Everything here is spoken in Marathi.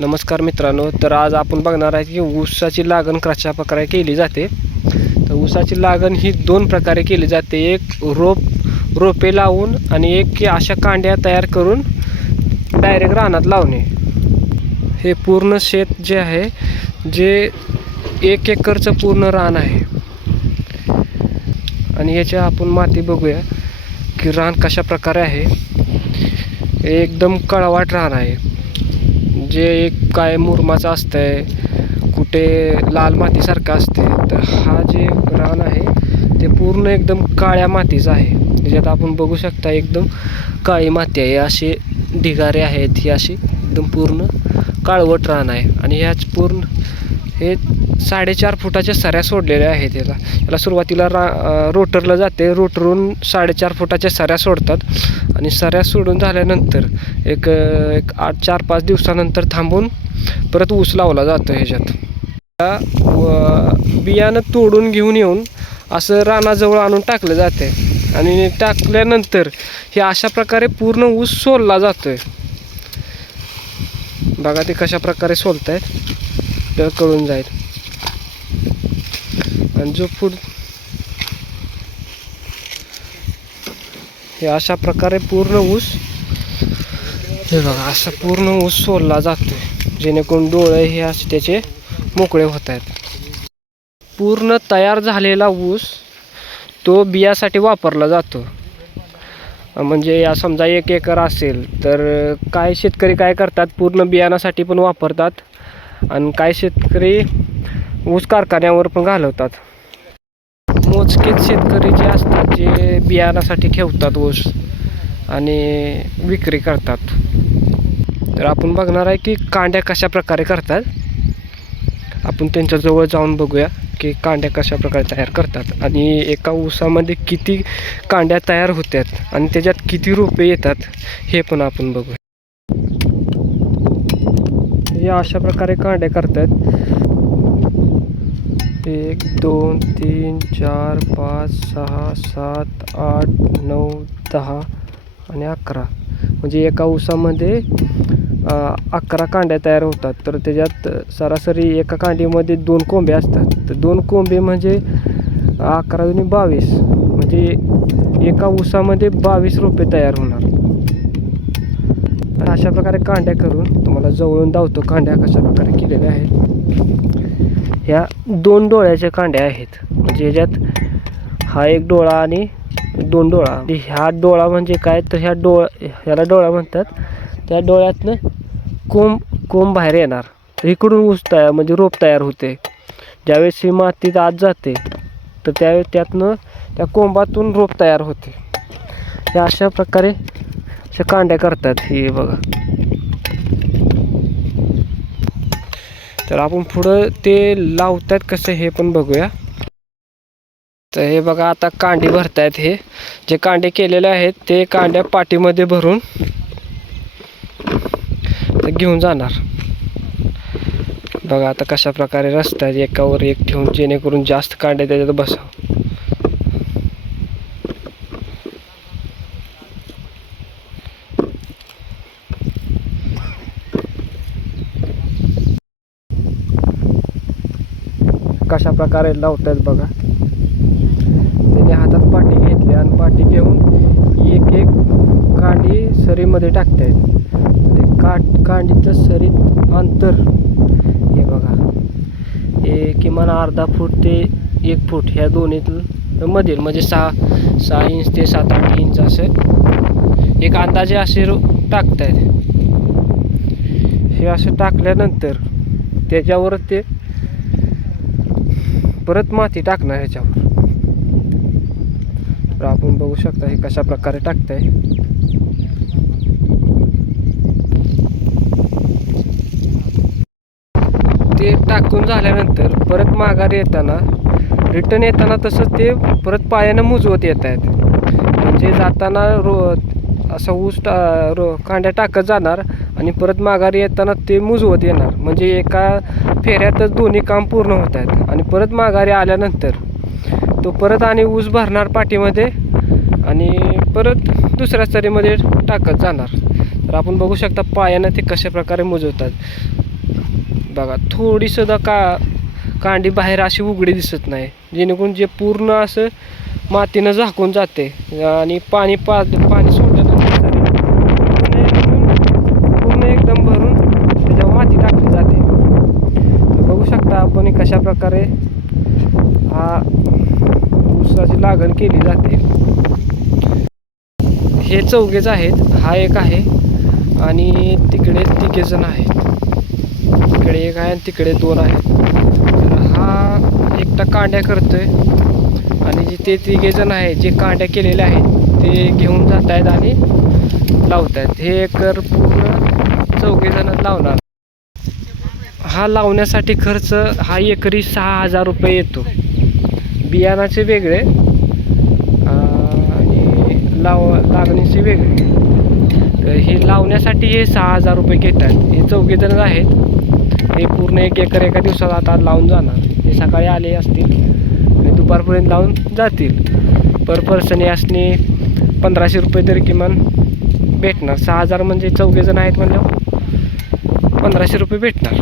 नमस्कार मित्रांनो, तर आज आपण बघणार आहे की ऊसाची लागण कशा प्रकारे केली जाते. तर ऊसाची लागण ही दोन प्रकारे केली जाते. एक रोपे लावून आणि एक की अशा कांड्या तयार करून डायरेक्ट रानात लावणे. हे पूर्ण शेत जे आहे, जे 1 एकरचं पूर्ण रान आहे आणि याच्या आपण माती बघूया की रान कशा प्रकारे आहे. एकदम कळवाट रान आहे, जे एक काय मुरमाचं असतंय, कुठे लाल मातीसारखं असते. तर हा जे रान आहे ते पूर्ण एकदम काळ्या मातीचं आहे. त्याच्यात आपण बघू शकता एकदम काळी माती आहे, असे ढिगारे आहेत. ही अशी एकदम पूर्ण काळवट रान आहे आणि ह्याच पूर्ण हे 4.5 फुटाच्या सऱ्या सोडलेल्या आहेत. याला सुरुवातीला रोटरला जाते. रोटरून 4.5 फुटाच्या सऱ्या सोडतात आणि सऱ्या सोडून झाल्यानंतर एक 4-5 दिवसानंतर थांबून परत ऊस लावला जातो. ह्याच्यात बियाणं तोडून घेऊन येऊन असं रानाजवळ आणून टाकलं जाते आणि टाकल्यानंतर हे अशा प्रकारे पूर्ण ऊस सोलला जातोय. बघा ते कशा प्रकारे सोलतायत, आपल्याला कळून जाईल. आणि जो हे अशा प्रकारे पूर्ण ऊस, हे बघा असा पूर्ण ऊस सोलला जातोय, जेणेकरून डोळे हे असे त्याचे मोकळे होत आहेत. पूर्ण तयार झालेला ऊस तो बियासाठी वापरला जातो. म्हणजे या समजा 1 एकर असेल तर काही शेतकरी काय करतात, पूर्ण बियाणासाठी पण वापरतात आणि काही शेतकरी ऊस कारखान्यावर पण घालवतात. मोजकेच शेतकरी जे असतात, जे बियाणासाठी ठेवतात ऊस आणि विक्री करतात. तर आपण बघणार आहे की कांड्या कशा प्रकारे करतात. आपण त्यांच्याजवळ जाऊन बघूया की कांड्या कशा प्रकारे तयार करतात आणि एका ऊसामध्ये किती कांड्या तयार होतात आणि त्याच्यात किती रोपे येतात हे पण आपण बघूया. या अशा प्रकारे कांड्या करतात. 1 2 3 4 5 6 7 8 9 10 आणि 11. म्हणजे एका ऊसामध्ये 11 कांड्या तयार होतात. तर त्याच्यात सरासरी एका कांडीमध्ये 2 कोंबे असतात. तर 2 कोंबे म्हणजे 11 दूनी 22, म्हणजे एका ऊसामध्ये 22 रोपे तयार होणार. अशा प्रकारे कांड्या करून तुम्हाला जवळून दावतो कांड्या कशा प्रकारे केलेल्या आहेत. ह्या 2 डोळ्याच्या कांड्या आहेत. म्हणजे ह्याच्यात हा 1 डोळा आणि 2 डोळा. ह्या डोळा म्हणजे काय, तर ह्याला डोळा म्हणतात. त्या डोळ्यातनं कोंब बाहेर येणार. तर इकडून ऊस तयार म्हणजे रोप तयार होते. ज्यावेळेस ही मातीत आत जाते तर त्यावेळेस त्यातनं त्या कोंबातून रोप तयार होते. या अशा प्रकारे अशा कांड्या करतात. हे बघा. तर आपण पुढं ते लावतात कसं हे पण बघूया. तर हे बघा, आता कांडी भरतायत. हे जे कांडे केलेले आहेत ते कांड्या पाठीमध्ये भरून घेऊन जाणार. बघा आता कशा प्रकारे रस्ता आहे, एकावर एक ठेवून, जेणेकरून जास्त कांडे त्याच्यात बसावं. कशा प्रकारे लावतात बघा. त्याने हातात पाटी घेतली आणि पाटी घेऊन एक कांडी सरीमध्ये टाकतायत. ते कांडीचं सरीत अंतर हे बघा, हे किमान अर्धा फूट ते 1 फूट ह्या दोन्हीत मधील, म्हणजे 6 इंच ते 7-8 इंच असं एक अंदाजे असे टाकतायत. हे असं टाकल्यानंतर त्याच्यावर ते परत माती टाकणार ह्याच्यावर. तर आपण बघू शकता हे कशा प्रकारे टाकताय. ते टाकून झाल्यानंतर परत माघारी येताना, रिटर्न येताना तसंच ते परत पायानं मुजवत येत आहेत. म्हणजे जाताना असा ऊस कांड्या टाकत जाणार आणि परत माघारी येताना ते मुजवत येणार. म्हणजे एका फेऱ्यातच दोन्ही काम पूर्ण होत आहेत. आणि परत माघारी आल्यानंतर तो परत आणि ऊस भरणार पाठीमध्ये आणि परत दुसऱ्या सरीमध्ये टाकत जाणार. तर आपण बघू शकता पायानं ते कशा प्रकारे मुजवतात. बघा थोडीसुद्धा कांडी बाहेर अशी उघडी दिसत नाही, जेणेकरून जे पूर्ण असं मातीनं झाकून जाते आणि पाणी सोडल्यानंतर पूर्ण एकदम भरून त्याच्यावर माती टाकली जाते. तर बघू शकता आपण कशा प्रकारे हा ऊसाची लागण केली जाते. हे चौघेच आहेत, हा एक आहे आणि तिकडे तिघे जण आहेत. इकडे एक आहे आणि तिकडे 2 आहेत. तर हा एकटा कांड्या करतोय आणि जे ते तिघे जण आहेत जे कांड्या केलेल्या आहेत ते घेऊन जात आहेत आणि लावत आहेत. हे एकर पूर्ण 4 जण लावणार. हा लावण्यासाठी खर्च हा एकरी 6,000 रुपये येतो. बियाणाचे वेगळे आणि लागणीचे वेगळे. तर हे लावण्यासाठी हे 6,000 रुपये घेतात. हे 4 जण आहेत. हे पूर्ण 1 एकर एका दिवसात आता लावून जाणार. हे सकाळी आले असतील आणि दुपारपर्यंत लावून जातील. पर पर्सन असणे 1,500 रुपये तरी किमान भेटणार. 6,000 म्हणजे 4 जण आहेत म्हणल्यावर 1,500 रुपये भेटणार.